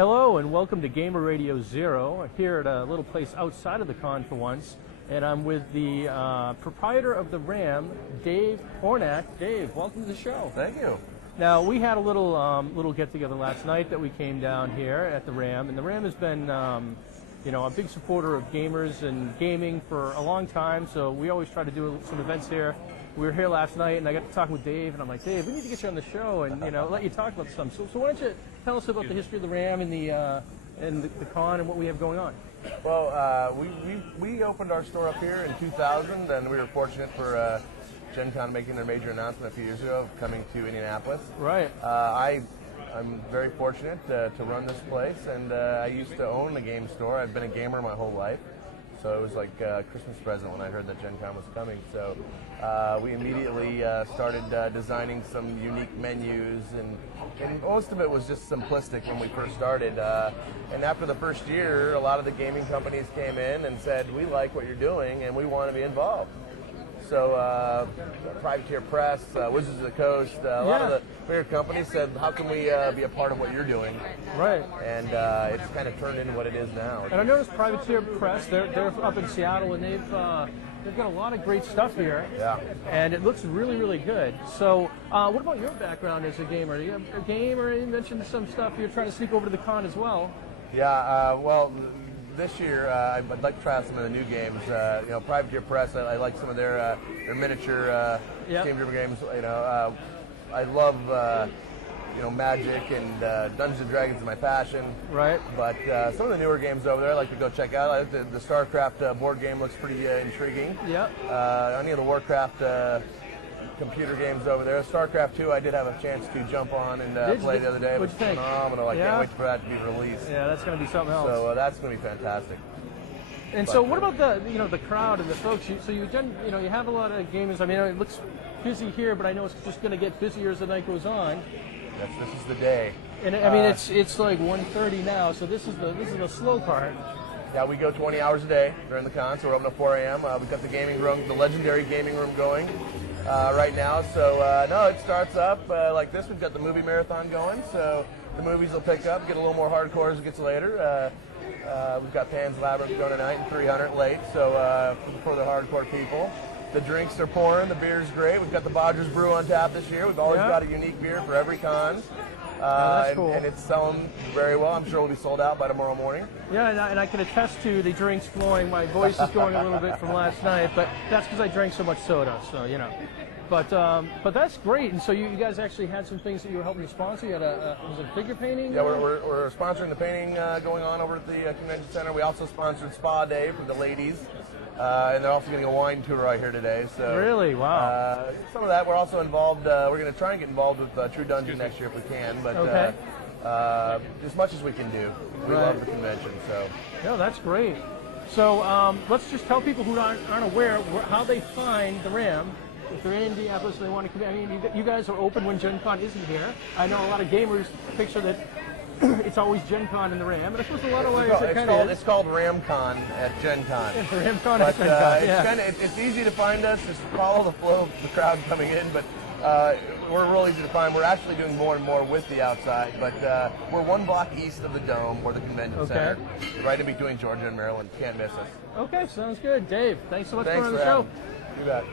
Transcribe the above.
Hello and welcome to Gamer Radio Zero, here at a little place outside of the con for once. And I'm with the proprietor of the RAM, Dave Hornak. Dave, welcome to the show. Thank you. Now, we had a little get-together last night that we came down here at the RAM, and the RAM has been a big supporter of gamers and gaming for a long time, so we always try to do some events here. We were here last night, and I got to talking with Dave, and I'm like, Dave, we need to get you on the show and let you talk about some. So why don't you tell us about the history of the RAM and the con and what we have going on? Well, we opened our store up here in 2000, and we were fortunate for Gen Con making their major announcement a few years ago of coming to Indianapolis. Right. I'm very fortunate to run this place, and I used to own a game store. I've been a gamer my whole life. So it was like a Christmas present when I heard that Gen Con was coming. So we immediately started designing some unique menus, and most of it was just simplistic when we first started. And after the first year, a lot of the gaming companies came in and said, we like what you're doing and we want to be involved. So Privateer Press, Wizards of the Coast, a lot of the bigger companies said, how can we be a part of what you're doing? Right. And it's kind of turned into what it is now. And I noticed Privateer Press, they're up in Seattle, and they've got a lot of great stuff here. Yeah. And it looks really, really good. So what about your background as a gamer? Are you a gamer? You mentioned some stuff you're trying to sneak over to the con as well. Yeah, well, this year I'd like to try out some of the new games. Privateer Press, I like some of their miniature game-driven games. I love Magic, and Dungeons and Dragons is my passion. Right. But some of the newer games over there I like to go check out. I like the StarCraft board game looks pretty intriguing. Yep. Any of the Warcraft computer games over there. StarCraft 2 I did have a chance to jump on and play the other day. It was phenomenal. I can't wait for that to be released. Yeah, that's going to be something else. So that's going to be fantastic. And so what about the crowd and the folks? So you have a lot of gamers. I mean, it looks busy here, but I know it's just going to get busier as the night goes on. This is the day. And I mean, it's like 1:30 now, so this is the slow part. Yeah, we go 20 hours a day during the con, so we're open at 4 a.m. We've got the gaming room, the legendary gaming room going right now. So, no, it starts up like this. We've got the movie marathon going, so the movies will pick up, get a little more hardcore as it gets later. We've got Pan's Labyrinth going tonight and 300 late, so for the hardcore people. The drinks are pouring, the beer's great. We've got the Bodger's Brew on tap this year. We've always got a unique beer for every con. That's cool. And it's selling very well. I'm sure it'll be sold out by tomorrow morning. Yeah, and I can attest to the drinks flowing. My voice is going a little bit from last night, but that's because I drank so much soda, so But that's great. And so you guys actually had some things that you were helping to sponsor. You had was it figure painting? Yeah, we're sponsoring the painting going on over at the convention center. We also sponsored Spa Day for the ladies. And they're also getting a wine tour right here today. So really, wow. Some of that. We're also involved. We're going to try and get involved with True Dungeon next year if we can. But as much as we can do. We love the convention. So. No, that's great. So let's just tell people who aren't aware how they find the RAM. If they're in Indianapolis and they want to come in. I mean, you guys are open when Gen Con isn't here. I know a lot of gamers picture that it's always Gen Con in the RAM, and I suppose a lot of ways it kind of is. It's called RamCon at Gen Con. RamCon at Gen Con, it's easy to find us. Just follow the flow of the crowd coming in, but we're real easy to find. We're actually doing more and more with the outside, but we're 1 block east of the Dome, or the convention center, right in between Georgia and Maryland. Can't miss us. Okay, sounds good. Dave, thanks so much for being on the show. show. You bet.